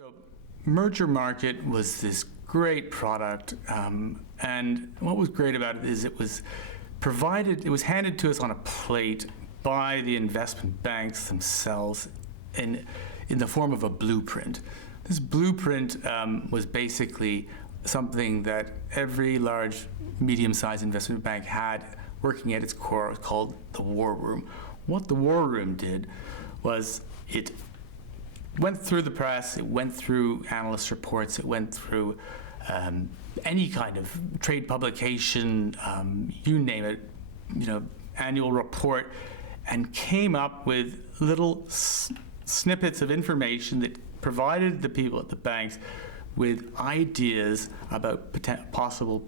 So Mergermarket was this great product, and what was great about it is it was handed to us on a plate by the investment banks themselves in the form of a blueprint. This blueprint was basically something that every large, medium-sized investment bank had working at its core. It was called the War Room. What the War Room did was it went through the press, it went through analyst reports, it went through any kind of trade publication, you name it, annual report, and came up with little snippets of information that provided the people at the banks with ideas about possible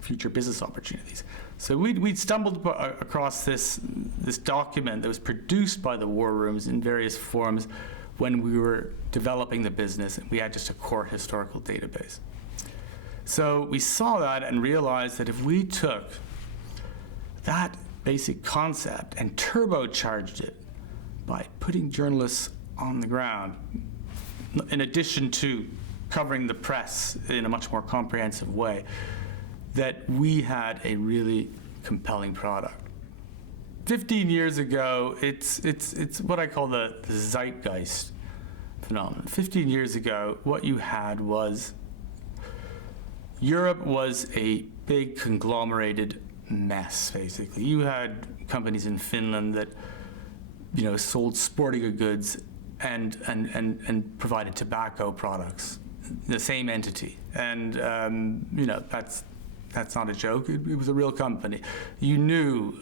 future business opportunities. So we'd stumbled across this document that was produced by the War Rooms in various forms when we were developing the business, and we had just a core historical database. So we saw that and realized that if we took that basic concept and turbocharged it by putting journalists on the ground, in addition to covering the press in a much more comprehensive way, that we had a really compelling product. 15 years ago, it's what I call the zeitgeist phenomenon. 15 years ago, what you had was Europe was a big conglomerated mess, basically. You had companies in Finland that sold sporting goods and provided tobacco products, the same entity. And that's not a joke. It was a real company. You knew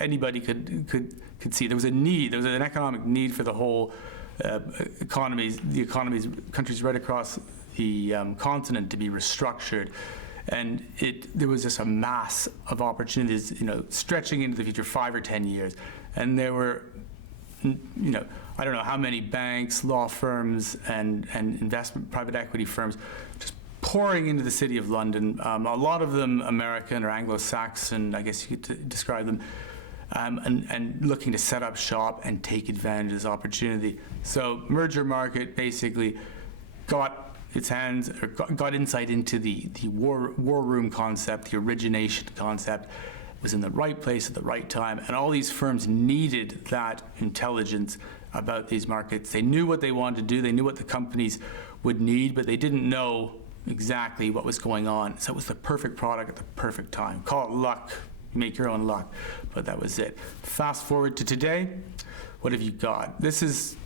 anybody could see there was a need. There was an economic need for the whole countries right across the continent to be restructured, and there was just a mass of opportunities, stretching into the future 5 or 10 years, and there were, I don't know how many banks, law firms, and investment private equity firms just pouring into the city of London, a lot of them American or Anglo-Saxon, I guess you could describe them, and looking to set up shop and take advantage of this opportunity. So Mergermarket basically got insight into the war room concept, the origination concept, was in the right place at the right time, and all these firms needed that intelligence about these markets. They knew what they wanted to do, they knew what the companies would need, but they didn't know exactly what was going on. So it was the perfect product at the perfect time. Call it luck, make your own luck, but that was it. Fast forward to today, what have you got? This is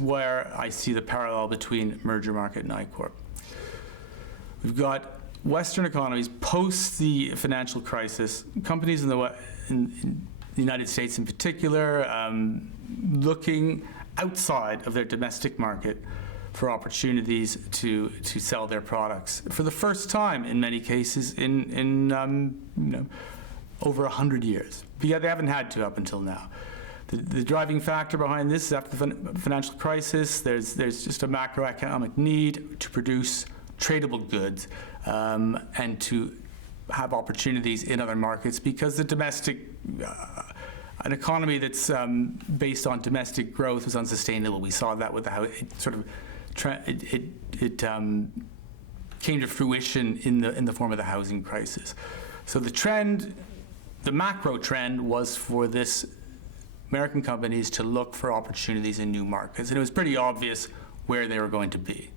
where I see the parallel between Mergermarket and ICORP. We've got Western economies post the financial crisis, companies in the United States in particular, looking outside of their domestic market for opportunities to sell their products for the first time in many cases in over 100 years. They haven't had to up until now. The driving factor behind this is after the financial crisis, there's just a macroeconomic need to produce tradable goods and to have opportunities in other markets, because the domestic, an economy that's based on domestic growth was unsustainable. We saw that with how it sort of came to fruition in the form of the housing crisis. So the macro trend was for this American companies to look for opportunities in new markets, and it was pretty obvious where they were going to be.